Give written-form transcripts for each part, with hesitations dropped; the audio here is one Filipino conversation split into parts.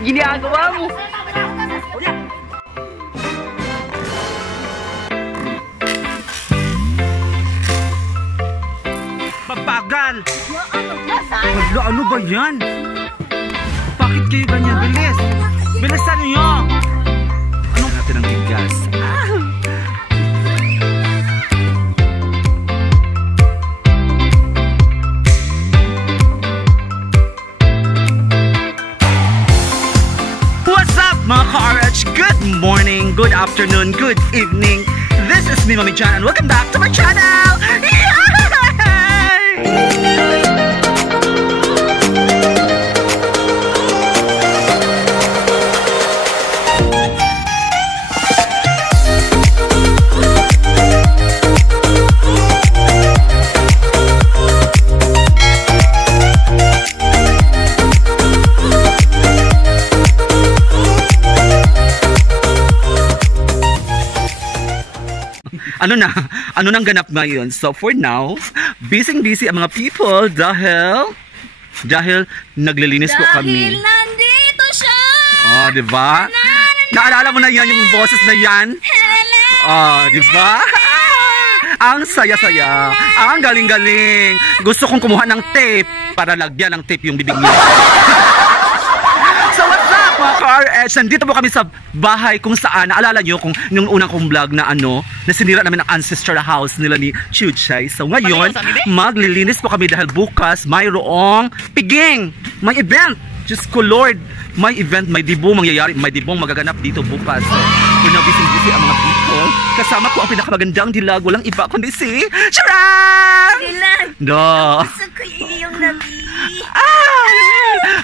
ginagawa mo? Pabagal! Wala, ano ba yan? Bakit kayo ganyan? Bilis! Bilisan nyo! Anong natin ang bigas? What's up mga ka-RH? Good morning, good afternoon, good evening. This is me, Mami Chan, and welcome back to my channel! Yay! Ano nang ganap ngayon? So for now, busy ang mga people dahil naglilinis po kami. Dahil nandito siya! Oh, di ba? Naalala mo na yan yung boses na yan? Oh, di ba? Ang saya-saya, ang galing-galing. Gusto kong kumuha ng tape para lagyan ng tape yung bibig niya. So what's up mga ka-RH? Nandito po kami sa bahay kung saan, naalala nyo kung yung unang kong vlog na na sinira namin ang ancestral house nila ni Chuchay. So ngayon, maglilinis po kami dahil bukas mayroong piging, may event. Diyos ko Lord, may event, may dibong mangyayari, may dibong magaganap dito bukas. So, kung busy ang mga people, kasama ko ang pinakamagandang dilag, walang iba kundi si Charan! Dilag! No! Gusto ko yung nabi.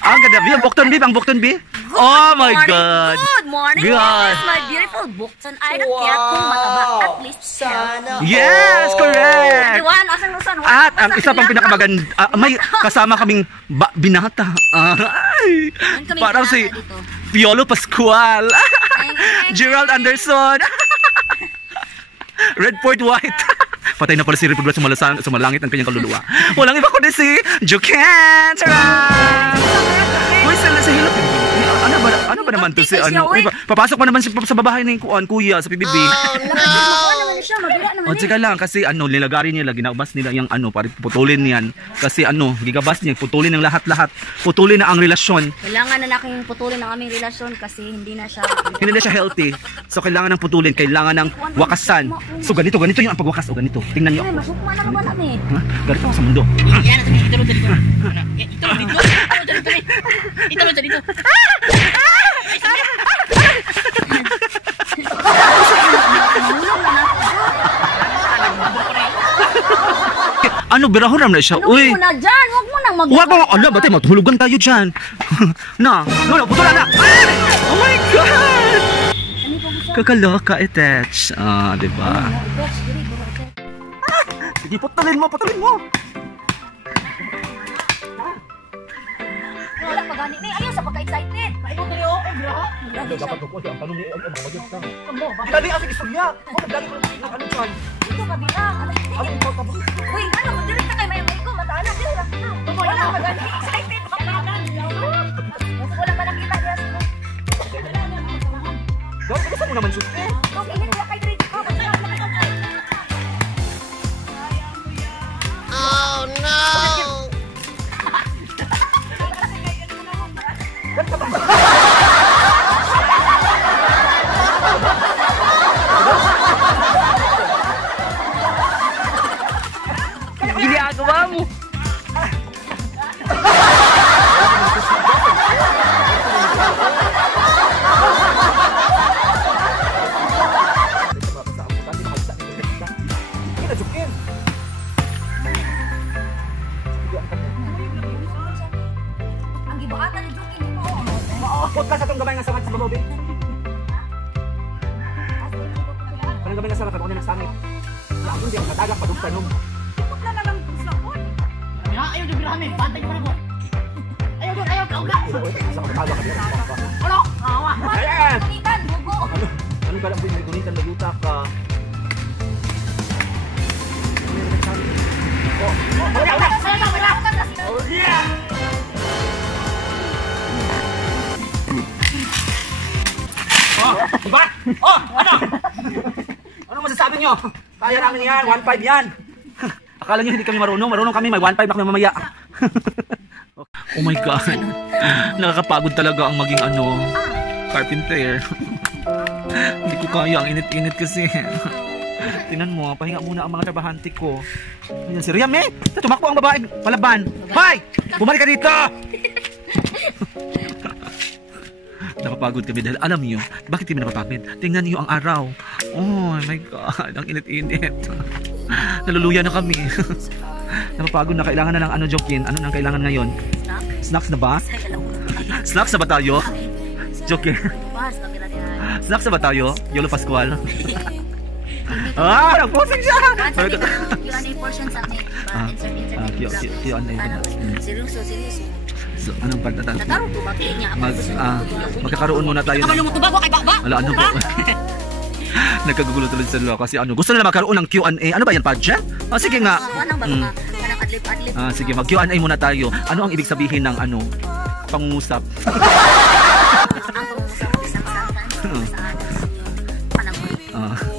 Ang ganda, ang Bukton B, ang Bukton B? Oh my God! Good morning! God. This is my beautiful Bukton. I don't care kung mataba, at least sana. Yes, correct! Iwan, asang-usan. At ang isa pang pinakamaganda, may kasama kaming binata. Ay, parang si Piolo Pascual, Gerald Anderson, Redford White. Patay na pala si Redford White, sumalangit ang kanyang kaluluwa. Walang iba kundi si Juken! Tara! Uy, sa hilap. Ano ba naman to si papasok pa naman sa babahay ng kuya sa PBB. O sige lang kasi nilagari nila, ginabas nila yung para putulin yan. Kasi gigabas niya, putulin ng lahat-lahat. Putulin na ang relasyon. Kailangan na naking putulin ang aming relasyon kasi hindi na siya healthy. So kailangan ng putulin, kailangan ng wakasan. So ganito yung ang pagwakas. O ganito, tingnan niyo. Masukma na naman namin. Ganito ako sa mundo. Yan, ito dito. Birahon naman na siya. Uy. Huwag mo na dyan. Huwag mo nang Huwag mo. Batay, matulugan tayo dyan. Lola, putulan na. Oh my God. Kakaloka, Etech. Diba? Sige, putulin mo. Wala pa gani. Ayaw sa pagka-excited. Ayaw tayo. Dapat ko ang tanong niya, magod ka. Dali ang istorya. Dali ko ang dyan. Ito kabilang. Uy, direct na kay May ko. Mataala. Wala pa gani. Excited. Wala pa nakita niya. Dali, kasi mo naman suste. Hindi ko kay Drake ko. Oh no! Ginagawa mo. Ang gibaatan ni Juki mo. Maapot ka sa itong gamay nga sangat sa babaw, be. Kanang gamay nga sangat, ako na nagsangit. Ako hindi ako natagak, padugtanog. Ayaw na birahamin, bantay ko na ko. Ayaw ka ugat. Ano? Awa. Ayan! Gunitan, bugo. Anong ka lang po yung gunitan, naluta ka. Oh, yeah! Diba? Oh, ano? Ano masasabi nyo? Kaya namin yan, 1.5 yan. Akala nyo hindi kami marunong. Marunong kami, may 1.5 na kami mamaya. Oh my God. Nakakapagod talaga ang maging carpenter. Hindi ko kaya, ang init-init kasi. Tingnan mo, pahinga muna ang mga trabahante ko. Ayan si Riam eh. Tumakbo ang babae palaban. Hoy! Bumalik ka dito! Nakapagod kami dahil alam niyo, bakit kami napapagod? Tingnan niyo ang araw. Oh my God, ang init-init. Naluluya na kami. Napapagod na, kailangan na ng Jokin. Ano nang kailangan ngayon? Snacks na ba? Snacks na ba tayo? Jokin. Snacks na ba tayo? Yolo Pascual. Nagposing siya! Q&A portion sa amin. Q&A ba? Seryoso. So, anong pagtatang? Nagkaroon to ba? Niya. Magkakaroon muna tayo. Kamalumot to ba? Kay Baba? Wala, ano po? Nagkagugulo tuloy sa dalawa kasi gusto nila magkaroon ng Q&A. Ano ba yan, pageant? Sige nga. Sige, mag-Q&A muna tayo. Ano ang ibig sabihin ng pangungusap?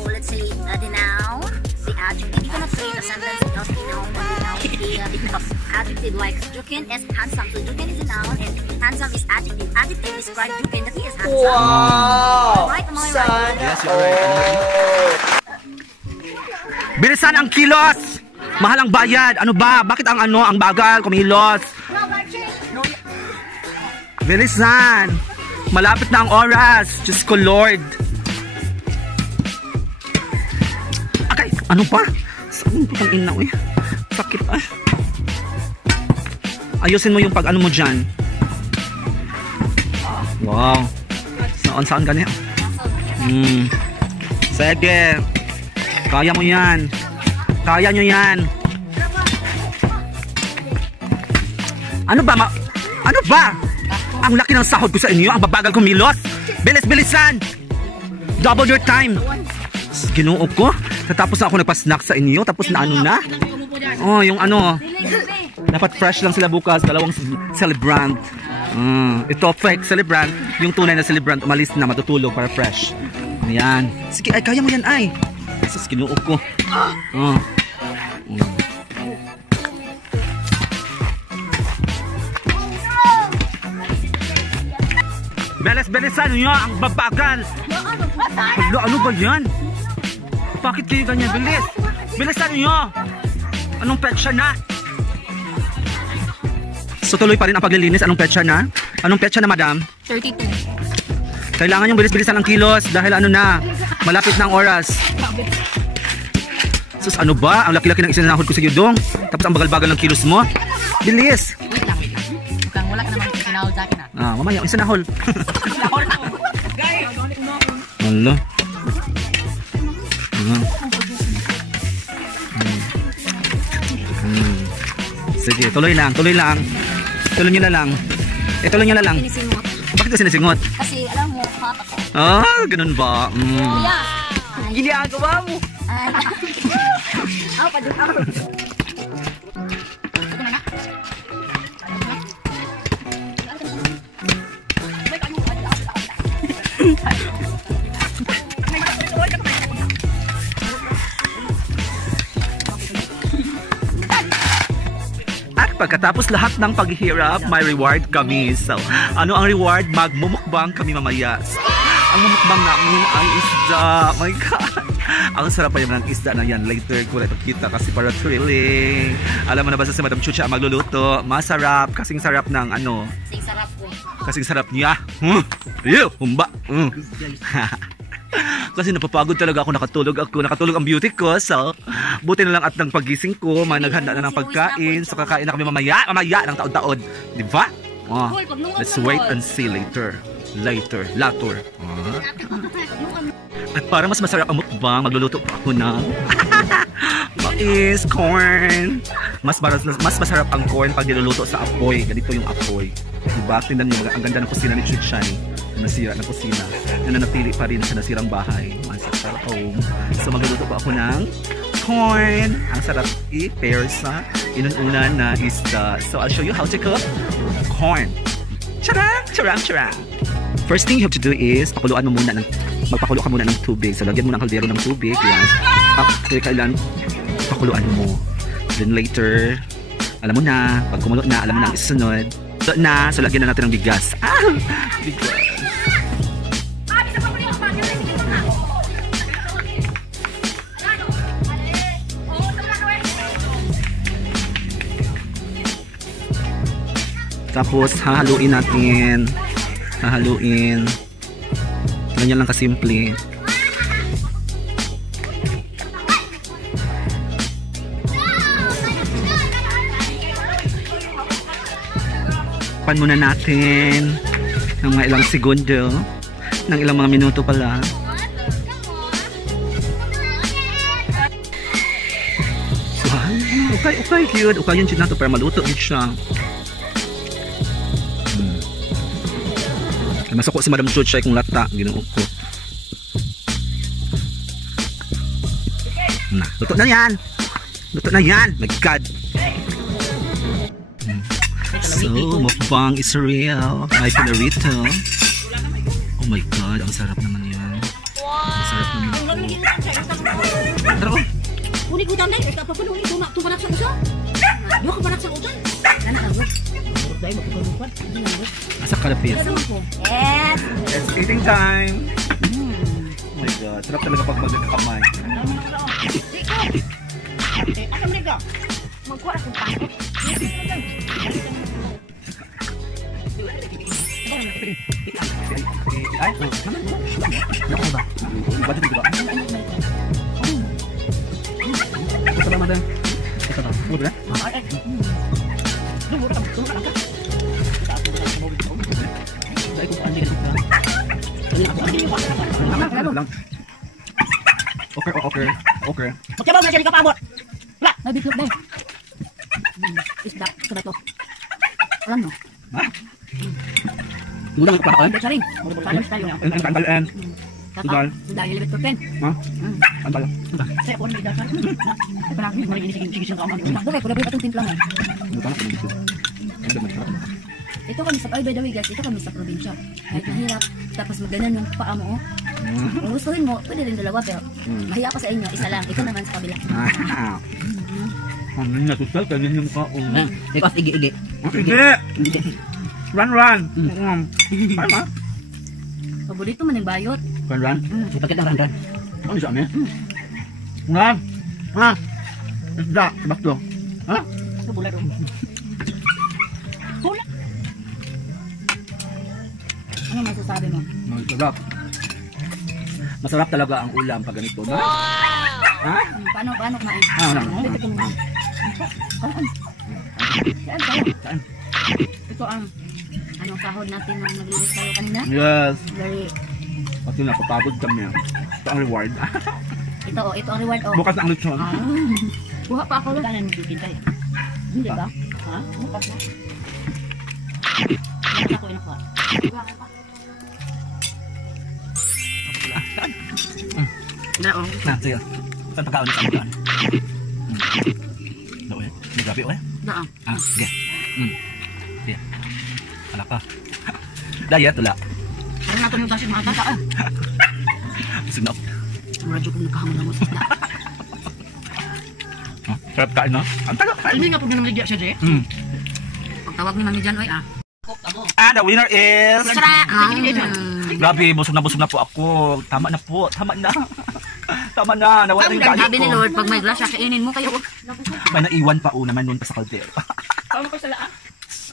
Let's say the noun, the adjective. You cannot create a sentence without the noun or the adjective. Like Jukin is handsome. So Jukin is a noun and handsome is adjective. Adjective describes Jukin that he is handsome. Wow! Right? Am I Sana. right? Yes, you're right. Bilisan ang kilos! Mahal ang bayad. Ano ba? Bakit ang bagal kumilos? Bilisan! Malapit na ang oras. Diyos ko, Lord. Okay, ano pa? Saan putang ina eh? Sakit ah. Ayusin mo yung pag-ano mo dyan. Wow. Saan ganyan? Sige. Kaya mo yan. Kaya nyo yan. Ano ba? Ano ba? Ang laki ng sahod ko sa inyo. Ang babagal kumilos. Bilis-bilisan. Double your time. Ginoo ko. Tatapos na ako nagpa-snack sa inyo. Tapos na na. Oh, yung dapat fresh lang sila bukas. Dalawang celebrant. Ito fake celebrant. Yung tunay na celebrant umalis na, matutulog para fresh. Ayan. Sige, ay kaya mo yan ay. Sus, ginoo ko. Beles-belesan nyo ang babagal. Hala, ano ba yan? Bakit kayo ganyan? Bilis! Bilisan nyo! Anong petsa na? So tuloy pa rin ang paglilinis. Anong petsa na? Anong petsa na, madam? 32. Kailangan yung bilis-bilisan ang kilos dahil malapit na ang oras. Sus, ano ba? Ang laki-laki ng isinahod ko sa iyo dong. Tapos ang bagal-bagal ng kilos mo. Bilis! Wait lang. Wala ka naman sinahod sa akin Mamaya, isinahol. Hala. Sige, tuloy lang. Tuloy nyo na lang. Tuloy nyo na lang. Sinisingot. Bakit ka sinisingot? Kasi alam mo, hot ako. Ganun ba? Kuya! Ginagawa mo. At pagkatapos lahat ng paghihirap, may reward kami. So, ano ang reward? Magmumukbang kami mamaya. So, ang mumukbang namin ay isda. My God! Ang sarap pa yung ng isda na yan. Later ko rin kita kasi para thrilling. Alam mo na ba si Madam Chucha ang magluluto? Masarap. Kasing sarap ng Kasing sarap ko. Kasing sarap niya. Humba. Kasi napapagod talaga ako, nakatulog ang beauty ko. So, buti na lang at ng pagising ko, naghanda na ng pagkain. So, kakain na kami mamaya ng taon-taon. Diba? Let's wait and see later. Later. At para mas masarap ang mukbang, magluluto pa ako ng mais, corn. Mas masarap ang corn pag niluluto sa apoy. Ganito yung apoy. Diba? Tingnan niyo, ang ganda ng kusina ni Chuchani. Nasira na kusina. Nananatili pa rin sa nasirang bahay. Masarap home. So magluluto pa ako ng corn. Ang sarap i-pair sa inununan na isda. So I'll show you how to cook corn. Charang! First thing you have to do is magpakulo ka muna ng tubig. So lagyan mo ng kaldero ng tubig. Yan. Kailan pakuluan mo. Then later, alam mo na, pag kumulo na, alam mo na ang isunod. So lagyan na natin ng bigas. Bigas. Tapos hahaluin natin. Hahaluin. Ganyan lang kasimple. Pan muna natin ng mga ilang segundo, ng ilang mga minuto pala. So, okay, cute. Okay, yun siya na to para maluto din siya. Masako si Madam Chuchay kung lata, ginuo ko. Na, luto na yan. Luto na yan. My God. So, mukbang is real. My pinarito. Oh my God, ang sarap naman yan. Ang sarap naman ito. Tara ko. Ulit ko dyan dahil. Ikaw pa ulit. Tumanak sa usa. Doon ka panak sa usa. Anak ako. Dahil magpapalupad. Hindi na ako. Asa kalapit. Yes. It's eating time. Oh my God, sarap talaga pag magkakamay. Asa mo nito? Magkuha akong pangit. Ay, naku ba? Ba't ito ba? Ito ba, madam? Ito ba? Huwag na? Okay. Magkabaw na siya, di ka paabot. Wala, nabitlog na eh. Isda, ito ba ito? Alam mo? Ha? Gulang ang pakaan? Saring, saring tayo. Ang kanbalaan. Sudal. Sudal, ilibit ko pen. Ha? Kanbala. Saya po na bidal. Parang hindi sige siyang kaman. Bakit ko dapat itong timpla mo? Ito kami sa, by the way guys, ito kami sa probinsya. Kahit mahirap, tapos maganan yung paa mo. Kung gustuhin mo, pwede rin dalawa, pero mahiya ko sa inyo, isa lang. Ito naman sa kabila. Ano nga, tutal, ganyan yung kao. Ikaw, igi. Igi! Run! Parma? Paborito man yung bayot. Run? Ipakit ng ran. Ano siya, me? Run! Ha? Isda, bakto. Ha? Ito bulat o. Bulat! Ano masasabi mo? Masarap. Masarap talaga ang ulam pag ganito. Wow! Ha? Paano kumain? Saan? Ito ang sahod natin nang naglilis tayo kanina. Yes. Very... Kasi napapagod kami. Ito ang reward. Ito ang reward. Bukas na ang lechon. Buha pa ako. Wala na nagpipintay. Hindi ba? Ha? Bukas na. Bukas ako inakuha. Sige. Saan pagkaon sa pagkaon? Daw eh. May grabe o eh? Daang. Sige. Sige. Wala pa. Diet, wala. Parang natin yung tasig mga tata. Busog na ako. Radyo kong nagkahamon ng musik na. Sarap kain no? Ang tagal kain. Hindi nga po ginamligya siya, Jay. Pagtawag ni Mami Jan, oy And the winner is... Grabe, busog na po ako. Tama na po. Tama na. Nawala yung galit ko. Sabi ni Lord, pag may grasya, kainin mo kayo. May naiwan pa naman nun pa sa kaldero. Ano ko sala?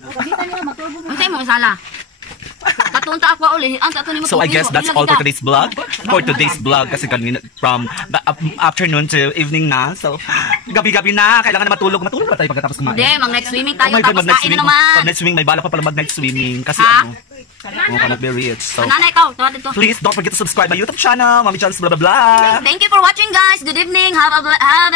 Ang sa'yo mo isala. Patunta ako uli. So I guess that's all for today's vlog. Kasi kanina from afternoon to evening na. So gabi-gabi na. Kailangan na matulog. Matulog na tayo pagkatapos kumain. Hindi, mag-night swimming tayo. Tapos kain na naman. Pag night swimming, may bala pa pala mag-night swimming. Kasi cannot be rich. So nanay ikaw, tawad ito. please don't forget to subscribe my YouTube channel, Mami Chan's blah blah blah. Thank you for watching guys. Good evening. Have a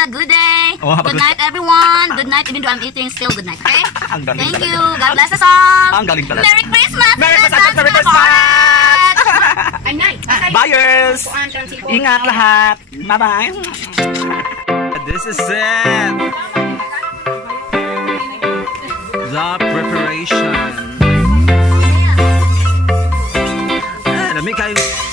good day. Good night everyone. Good night even though I'm eating, still good night. Okay? Thank you. God bless us all. Ang galing talaga. Merry Christmas. Merry Christmas! Buyers! Ingat lahat. Bye-bye. This is it. The preparation. Lami kayong